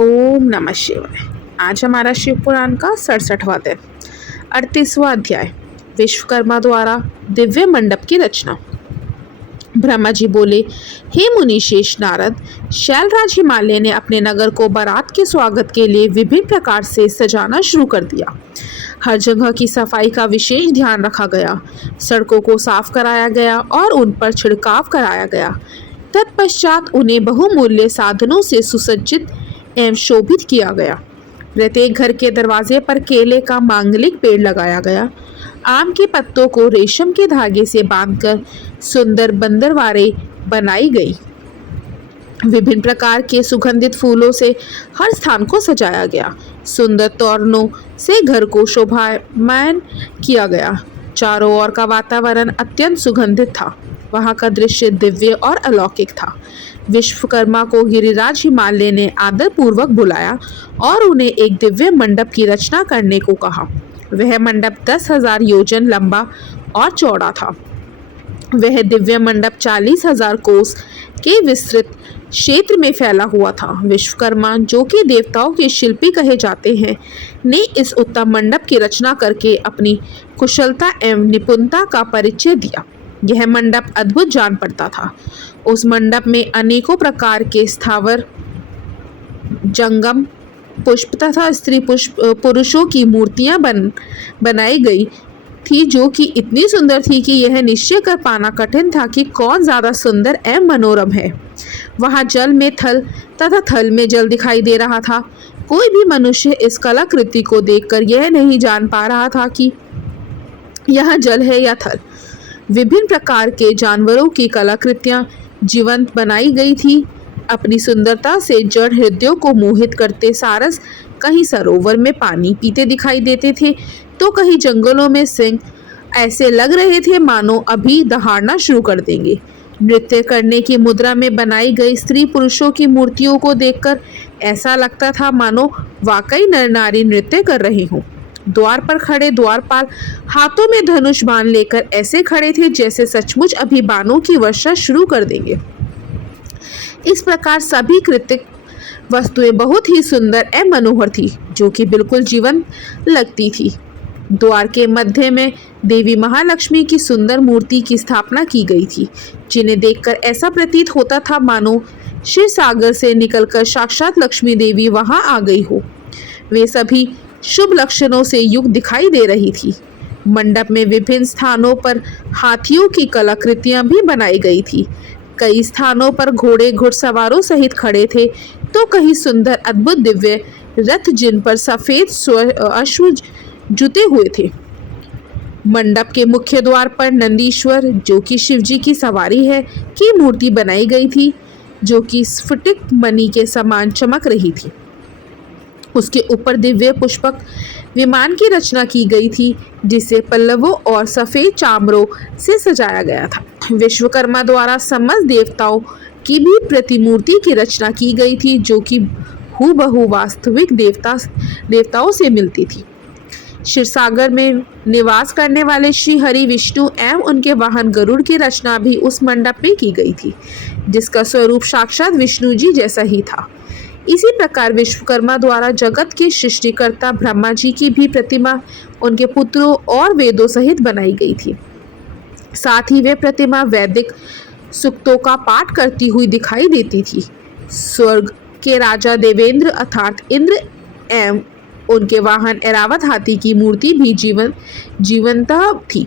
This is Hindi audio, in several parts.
ओम नमः शिवाय। आज हमारा शिव पुराण का 67वां दिन 38वां अध्याय विश्वकर्मा द्वारा दिव्य मंडप की रचना। ब्रह्मा जी बोले, हे मुनि शेष नारद, शैलराज हिमालय ने अपने नगर को बारात के स्वागत के लिए विभिन्न प्रकार से सजाना शुरू कर दिया। हर जगह की सफाई का विशेष ध्यान रखा गया, सड़कों को साफ कराया गया और उन पर छिड़काव कराया गया। तत्पश्चात उन्हें बहुमूल्य साधनों से सुसज्जित एवं शोभित किया गया। प्रत्येक घर के दरवाजे पर केले का मांगलिक पेड़ लगाया गया। आम के पत्तों को रेशम के धागे से बांधकर सुंदर बंदरवारें बनाई गई। विभिन्न प्रकार के सुगंधित फूलों से हर स्थान को सजाया गया। सुंदर तोरणों से घर को शोभायमान किया गया। चारों ओर का वातावरण अत्यंत सुगंधित था। वहाँ का दृश्य दिव्य और अलौकिक था। विश्वकर्मा को गिरिराज हिमालय ने आदर पूर्वक बुलाया और उन्हें एक दिव्य मंडप की रचना करने को कहा। वह मंडप 10,000 योजन लंबा और चौड़ा था। वह दिव्य मंडप 40,000 कोस के विस्तृत क्षेत्र में फैला हुआ था। विश्वकर्मा, जो कि देवताओं के शिल्पी कहे जाते हैं, ने इस उत्तम मंडप की रचना करके अपनी कुशलता एवं निपुणता का परिचय दिया। यह मंडप अद्भुत जान पड़ता था। उस मंडप में अनेकों प्रकार के स्थावर, जंगम पुष्प तथा स्त्री पुरुषों की मूर्तियां बनाई गई थी, जो कि इतनी सुंदर थी कि यह निश्चय कर पाना कठिन था कि कौन ज्यादा सुंदर एवं मनोरम है। वहां जल में थल तथा थल में जल दिखाई दे रहा था। कोई भी मनुष्य इस कलाकृति को देखकर यह नहीं जान पा रहा था कि यह जल है या थल। विभिन्न प्रकार के जानवरों की कलाकृतियां जीवंत बनाई गई थी। अपनी सुंदरता से जड़ हृदयों को मोहित करते सारस कहीं सरोवर में पानी पीते दिखाई देते थे, तो कहीं जंगलों में सिंह ऐसे लग रहे थे मानो अभी दहाड़ना शुरू कर देंगे। नृत्य करने की मुद्रा में बनाई गई स्त्री पुरुषों की मूर्तियों को देखकर ऐसा लगता था मानो वाकई नर नारी नृत्य कर रहे हों। द्वार पर खड़े द्वारपाल हाथों में धनुष बाण लेकर ऐसे खड़े थे जैसे सचमुच अभी बाणों की वर्षा शुरू कर देंगे। इस प्रकार सभी कृत्रिम वस्तुएं बहुत ही सुंदर एवं मनोहर थी, जो कि बिल्कुल जीवंत लगती थी। द्वार के मध्य में देवी महालक्ष्मी की सुंदर मूर्ति की स्थापना की गई थी, जिन्हें देखकर ऐसा प्रतीत होता था मानो क्षीर सागर से निकलकर साक्षात लक्ष्मी देवी वहां आ गई हो। वे सभी शुभ लक्षणों से युक्त दिखाई दे रही थी। मंडप में विभिन्न स्थानों पर हाथियों की कलाकृतियां भी बनाई गई थी। कई स्थानों पर घोड़े घुड़सवारों सहित खड़े थे, तो कहीं सुंदर अद्भुत दिव्य रथ जिन पर सफेद अश्व जुते हुए थे। मंडप के मुख्य द्वार पर नंदीश्वर, जो कि शिवजी की सवारी है, की मूर्ति बनाई गई थी, जो कि स्फटिक मणि के समान चमक रही थी। उसके ऊपर दिव्य पुष्पक विमान की रचना की गई थी, जिसे पल्लवों और सफेद चामरों से सजाया गया था। विश्वकर्मा द्वारा समस्त देवताओं की भी प्रतिमूर्ति की रचना की गई थी, जो कि हूबहू वास्तविक देवताओं से मिलती थी। क्षीरसागर में निवास करने वाले श्री हरि विष्णु एवं उनके वाहन गरुड़ की रचना भी उस मंडप में की गई थी, जिसका स्वरूप साक्षात विष्णु जी जैसा ही था। इसी प्रकार विश्वकर्मा द्वारा जगत के सृष्टिकर्ता ब्रह्मा जी की भी प्रतिमा उनके पुत्रों और वेदों सहित बनाई गई थी। साथ ही वह प्रतिमा वैदिक सूक्तों का पाठ करती हुई दिखाई देती थी। स्वर्ग के राजा देवेंद्र अर्थात इंद्र एवं उनके वाहन ऐरावत हाथी की मूर्ति भी जीवंत थी।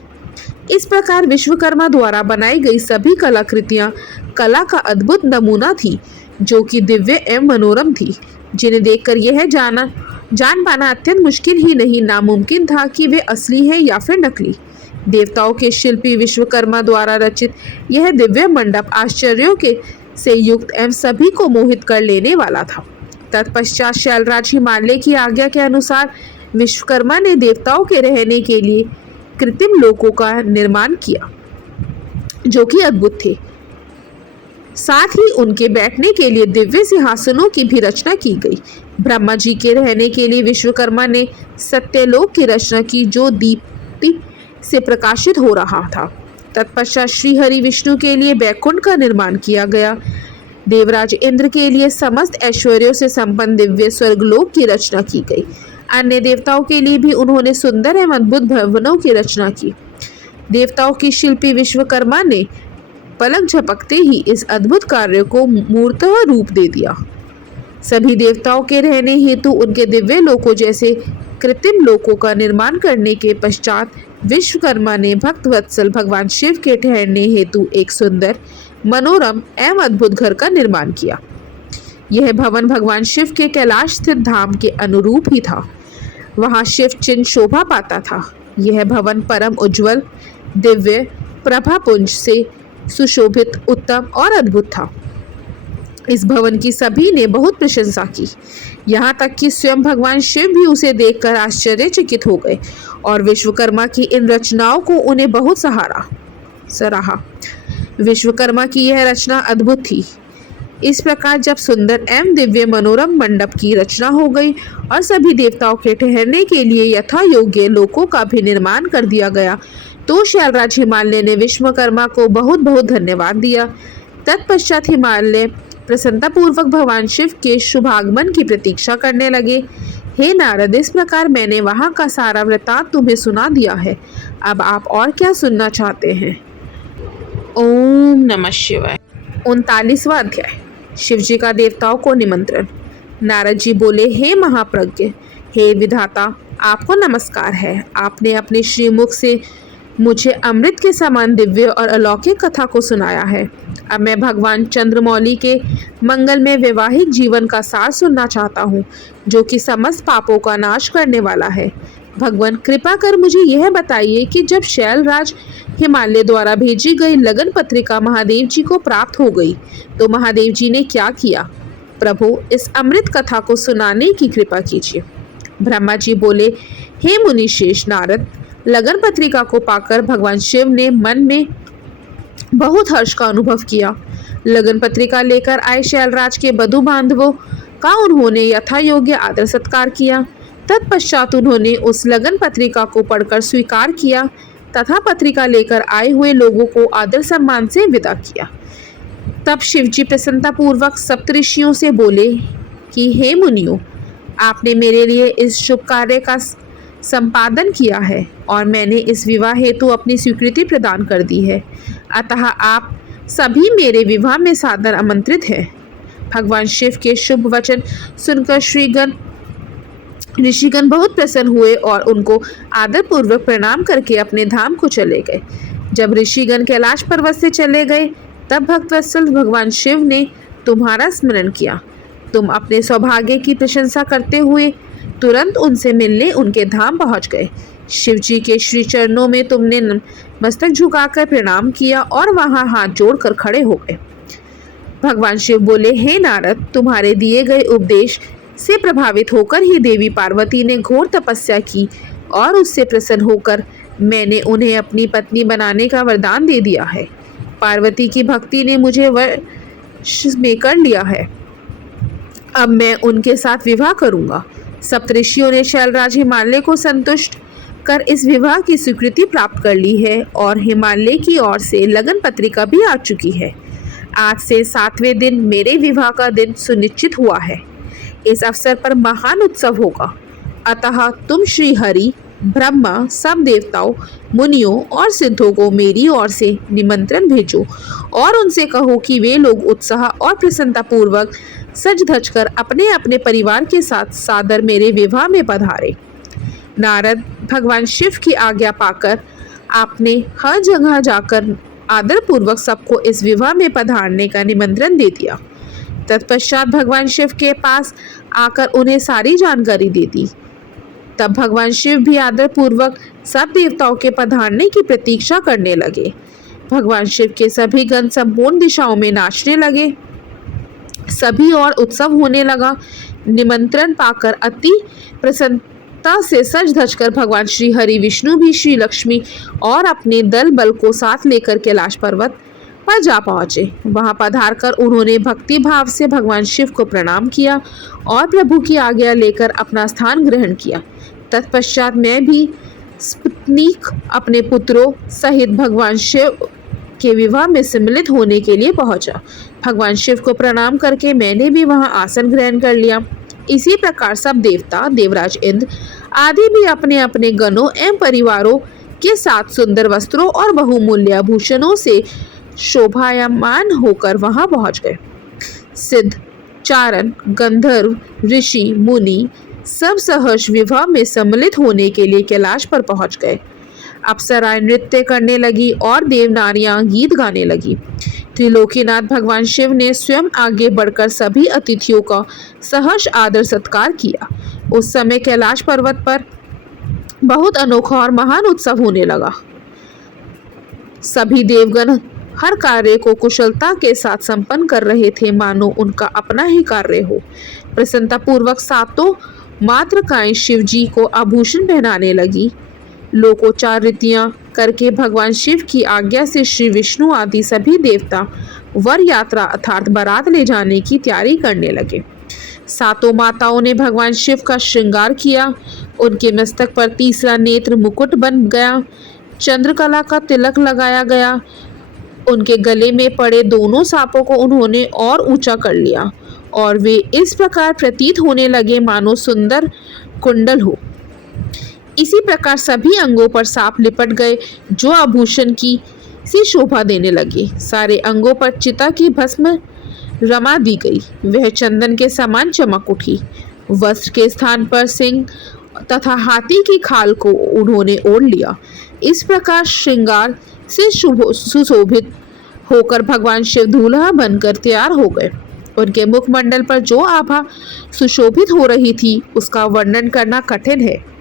इस प्रकार विश्वकर्मा द्वारा बनाई गई सभी कलाकृतियां कला का अद्भुत नमूना थी, जो कि दिव्य एवं मनोरम थी, जिन्हें देखकर यह जान पाना अत्यंत मुश्किल ही नहीं नामुमकिन था कि वे असली है या फिर नकली। देवताओं के शिल्पी विश्वकर्मा द्वारा रचित यह दिव्य मंडप आश्चर्यों से युक्त एवं सभी को मोहित कर लेने वाला था। तत्पश्चात शैलराज हिमालय की आज्ञा के अनुसार विश्वकर्मा ने देवताओं के रहने के लिए कृत्रिम लोकों का निर्माण किया, जो कि अद्भुत थे। साथ ही उनके बैठने के लिए दिव्य सिंहासनों की भी रचना की गई। ब्रह्मा जी के रहने के लिए विश्वकर्मा ने सत्यलोक की रचना की, जो दीप्ति से प्रकाशित हो रहा था। तत्पश्चात श्री हरि विष्णु के लिए बैकुंठ का निर्माण किया गया। देवराज इंद्र के लिए समस्त ऐश्वर्यों से संपन्न दिव्य स्वर्गलोक की रचना की गई। अन्य देवताओं के लिए भी उन्होंने सुंदर एवं अद्भुत भवनों की रचना की। देवताओं की शिल्पी विश्वकर्मा ने पलक झपकते ही इस अद्भुत कार्य को मूर्तः रूप दे दिया। सभी देवताओं के रहने हेतु उनके दिव्य लोकों जैसे कृत्रिम लोकों का निर्माण करने के पश्चात विश्वकर्मा ने भक्त वत्सल भगवान शिव के ठहरने हेतु एक सुंदर, मनोरम एवं अद्भुत घर का निर्माण किया। यह भवन भगवान शिव के कैलाश स्थित धाम के अनुरूप ही था। वहां शिव चिन्ह शोभा पाता था। यह भवन परम उज्ज्वल, दिव्य, प्रभापुंज से सुशोभित, उत्तम और अद्भुत था। इस भवन की सभी ने बहुत प्रशंसा की, यहाँ तक कि स्वयं भगवान शिव भी उसे देखकर आश्चर्यचकित हो गए और विश्वकर्मा की इन रचनाओं को उन्हें बहुत सराहा। विश्वकर्मा की यह रचना अद्भुत थी। इस प्रकार जब सुंदर एवं दिव्य मनोरम मंडप की रचना हो गई और सभी देवताओं के ठहरने के लिए यथा योग्य लोकों का भी निर्माण कर दिया गया, तो शैलराज हिमालय ने विश्वकर्मा को बहुत बहुत धन्यवाद दिया। तत्पश्चात हिमालय प्रसन्नतापूर्वक भगवान शिव के शुभागमन की प्रतीक्षा करने लगे। हे नारद, इस प्रकार मैंने वहाँ का सारा वृत्तांत तुम्हें सुना दिया है। अब आप और क्या सुनना चाहते हैं? ओम नमः शिवाय। 39वां अध्याय। शिवजी का देवताओं को निमंत्रण। नारद जी बोले, हे महाप्रज्ञ, हे विधाता, आपको नमस्कार है। आपने अपने श्रीमुख से मुझे अमृत के समान दिव्य और अलौकिक कथा को सुनाया है। अब मैं भगवान चंद्रमौली के मंगलमय वैवाहिक जीवन का सार सुनना चाहता हूँ, जो कि समस्त पापों का नाश करने वाला है। भगवान, कृपा कर मुझे यह बताइए कि जब शैलराज हिमालय द्वारा भेजी गई लगन पत्रिका महादेव जी को प्राप्त हो गई, तो महादेव जी ने क्या किया? प्रभु, इस अमृत कथा को सुनाने की कृपा कीजिए। ब्रह्मा जी बोले, हे मुनिश्रेष्ठ नारद, लगन पत्रिका को पाकर भगवान शिव ने मन में बहुत हर्ष का अनुभव किया। लगन पत्रिका लेकर आए शैलराज के बधु बांधवों का उन्होंने यथा योग्य आदर सत्कार किया। तत्पश्चात उन्होंने उस लगन पत्रिका को पढ़कर स्वीकार किया तथा पत्रिका लेकर आए हुए लोगों को आदर सम्मान से विदा किया। तब शिवजी प्रसन्नतापूर्वक सप्तऋषियों से बोले कि हे मुनियों, आपने मेरे लिए इस शुभ कार्य का संपादन किया है और मैंने इस विवाह हेतु अपनी स्वीकृति प्रदान कर दी है। अतः आप सभी मेरे विवाह में सादर आमंत्रित हैं। भगवान शिव के शुभ वचन सुनकर ऋषिगण बहुत प्रसन्न हुए और उनको आदरपूर्वक प्रणाम करके अपने धाम को चले गए। जब ऋषिगण कैलाश पर्वत से चले गए, तब भक्तवत्सल भगवान शिव ने तुम्हारा स्मरण किया। तुम अपने सौभाग्य की प्रशंसा करते हुए तुरंत उनसे मिलने उनके धाम पहुंच गए। शिवजी के श्री चरणों में तुमने मस्तक झुकाकर प्रणाम किया और वहां हाथ जोड़कर खड़े हो गए। भगवान शिव बोले, हे नारद, तुम्हारे दिए गए उपदेश से प्रभावित होकर ही देवी पार्वती ने घोर तपस्या की और उससे प्रसन्न होकर मैंने उन्हें अपनी पत्नी बनाने का वरदान दे दिया है। पार्वती की भक्ति ने मुझे वश में कर लिया है। अब मैं उनके साथ विवाह करूंगा। सप्तऋषियों ने शैलराज हिमालय को संतुष्ट कर इस विवाह की स्वीकृति प्राप्त कर ली है और हिमालय की ओर से लगन पत्रिका भी आ चुकी है। आज से 7वें दिन मेरे विवाह का दिन सुनिश्चित हुआ है। इस अवसर पर महान उत्सव होगा। अतः तुम श्री हरि, ब्रह्मा, सब देवताओं, मुनियों और सिद्धों को मेरी ओर से निमंत्रण भेजो और उनसे कहो कि वे लोग उत्साह और प्रसन्नता पूर्वक सज धज कर अपने अपने परिवार के साथ सादर मेरे विवाह में पधारे। नारद, भगवान शिव की आज्ञा पाकर आपने हर जगह जाकर आदरपूर्वक सबको इस विवाह में पधारने का निमंत्रण दे दिया। तत्पश्चात भगवान शिव के पास आकर उन्हें सारी जानकारी दे दी। तब भगवान शिव भी आदरपूर्वक सब देवताओं के पधारने की प्रतीक्षा करने लगे। भगवान शिव के सभी गण संपूर्ण दिशाओं में नाचने लगे। सभी और उत्सव होने लगा। निमंत्रण पाकर अति प्रसन्नता से सज धज कर भगवान श्री हरि, विष्णु भी श्री लक्ष्मी और अपने दल बल को साथ लेकर कैलाश पर्वत पर जा पहुंचे। वहां पधार कर उन्होंने भक्ति भाव से भगवान शिव को प्रणाम किया और प्रभु की आज्ञा लेकर अपना स्थान ग्रहण किया। तत्पश्चात मैं भी स्पुतनिक अपने पुत्रों सहित भगवान शिव के विवाह में सम्मिलित होने के लिए पहुंचा। भगवान शिव को प्रणाम करके मैंने भी वहां आसन ग्रहण कर लिया। इसी प्रकार सब देवता, देवराज इंद्र आदि भी अपने अपने गणों एवं परिवारों के साथ सुंदर वस्त्रों और बहुमूल्य आभूषणों से शोभायमान होकर वहां पहुंच गए। सिद्ध, चारण, गंधर्व, ऋषि, मुनि सब सहर्ष विवाह में सम्मिलित होने के लिए कैलाश पर पहुंच गए। अप्सराएं नृत्य करने लगी और देवनारियां गीत गाने लगी। त्रिलोकीनाथ भगवान शिव ने स्वयं आगे बढ़कर सभी अतिथियों का सहर्ष आदर सत्कार किया। उस समय कैलाश पर्वत पर बहुत अनोखा और महान उत्सव होने लगा। सभी देवगण हर कार्य को कुशलता के साथ संपन्न कर रहे थे, मानो उनका अपना ही कार्य हो। प्रसन्नता पूर्वक सातों मातृकाएं शिव जी को आभूषण पहनाने लगी। लोकोचार रीतियां करके भगवान शिव की आज्ञा से श्री विष्णु आदि सभी देवता वर यात्रा अर्थात बारात ले जाने की तैयारी करने लगे। सातों माताओं ने भगवान शिव का श्रृंगार किया। उनके मस्तक पर तीसरा नेत्र मुकुट बन गया, चंद्रकला का तिलक लगाया गया। उनके गले में पड़े दोनों सांपों को उन्होंने और ऊंचा कर लिया और वे इस प्रकार प्रतीत होने लगे मानो सुंदर कुंडल हो। इसी प्रकार सभी अंगों पर सांप लिपट गए जो आभूषण की सी शोभा देने लगे। सारे अंगों पर चिता की भस्म रमा दी गई, वह चंदन के समान चमक उठी। वस्त्र के स्थान पर सिंह तथा हाथी की खाल को उन्होंने ओढ़ लिया। इस प्रकार श्रृंगार से सुशोभित होकर भगवान शिव दूल्हा बनकर तैयार हो गए। उनके मुखमंडल पर जो आभा सुशोभित हो रही थी उसका वर्णन करना कठिन है।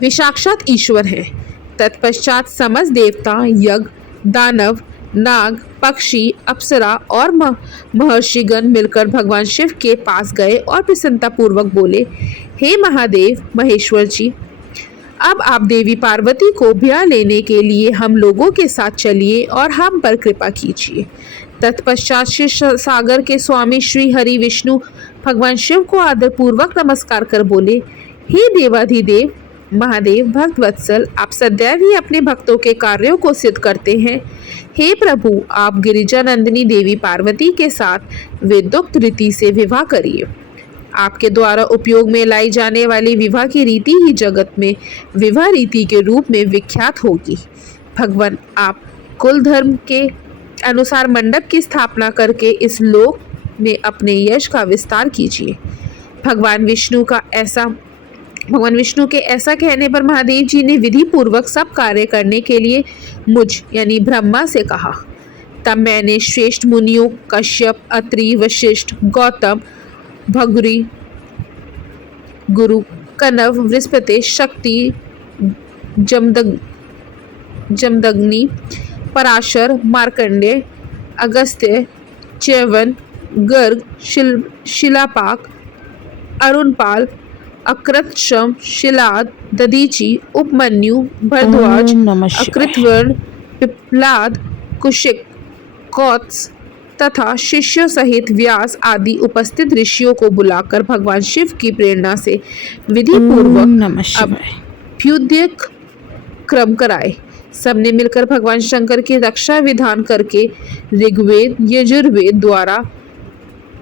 वे साक्षात ईश्वर हैं। तत्पश्चात समस्त देवता, यज्ञ, दानव, नाग, पक्षी, अप्सरा और महर्षिगण मिलकर भगवान शिव के पास गए और प्रसन्नता पूर्वक बोले, हे महादेव महेश्वर जी, अब आप देवी पार्वती को ब्याह लेने के लिए हम लोगों के साथ चलिए और हम पर कृपा कीजिए। तत्पश्चात शिव सागर के स्वामी श्री हरि विष्णु भगवान शिव को आदरपूर्वक नमस्कार कर बोले, हे देवाधिदेव महादेव भक्त वत्सल, आप सदैव ही अपने भक्तों के कार्यों को सिद्ध करते हैं। हे प्रभु, आप गिरिजा नंदिनी देवी पार्वती के साथ वेदोक्त रीति से विवाह करिए। आपके द्वारा उपयोग में लाई जाने वाली विवाह की रीति ही जगत में विवाह रीति के रूप में विख्यात होगी। भगवान, आप कुल धर्म के अनुसार मंडप की स्थापना करके इस लोक में अपने यश का विस्तार कीजिए। भगवान विष्णु के ऐसा कहने पर महादेव जी ने विधि पूर्वक सब कार्य करने के लिए मुझ यानी ब्रह्मा से कहा। तब मैंने श्रेष्ठ मुनियों कश्यप, अत्रि, वशिष्ठ, गौतम, भगुरी, गुरु, कनव, बृहस्पति, शक्ति, जमदग्नि, पराशर, मार्कंडेय, अगस्त्य, च्यवन, गर्ग, शिलापाक, अरुणपाल, अकृतशम, शिलाद, दधीचि, उपमन्यु, भरद्वाज, अकृतवर्ण, पिप्लाद, कुशिक, कौत्स तथा शिष्यों सहित व्यास आदि उपस्थित ऋषियों को बुलाकर भगवान शिव की प्रेरणा से विधि पूर्वक अभ्युदय क्रम कराए। सबने मिलकर भगवान शंकर की रक्षा विधान करके ऋग्वेद, यजुर्वेद द्वारा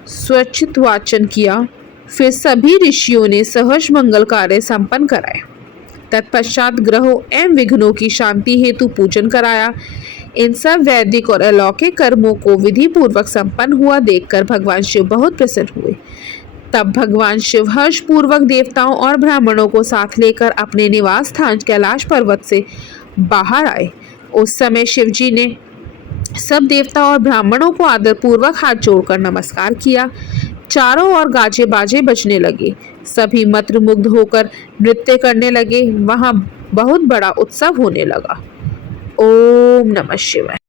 स्वचित वाचन किया। फिर सभी ऋषियों ने सहर्ष मंगल कार्य संपन्न कराए। तत्पश्चात ग्रहों एवं विघ्नों की शांति हेतु पूजन कराया। इन सब वैदिक और अलौकिक कर्मों को विधि पूर्वक संपन्न हुआ देखकर भगवान शिव बहुत प्रसन्न हुए। तब भगवान शिव हर्ष पूर्वक देवताओं और ब्राह्मणों को साथ लेकर अपने निवास स्थान कैलाश पर्वत से बाहर आए। उस समय शिव जी ने सब देवता और ब्राह्मणों को आदरपूर्वक हाथ जोड़कर नमस्कार किया। चारों ओर गाजे बाजे बजने लगे। सभी मंत्रमुग्ध होकर नृत्य करने लगे। वहां बहुत बड़ा उत्सव होने लगा। ओम नमः शिवाय।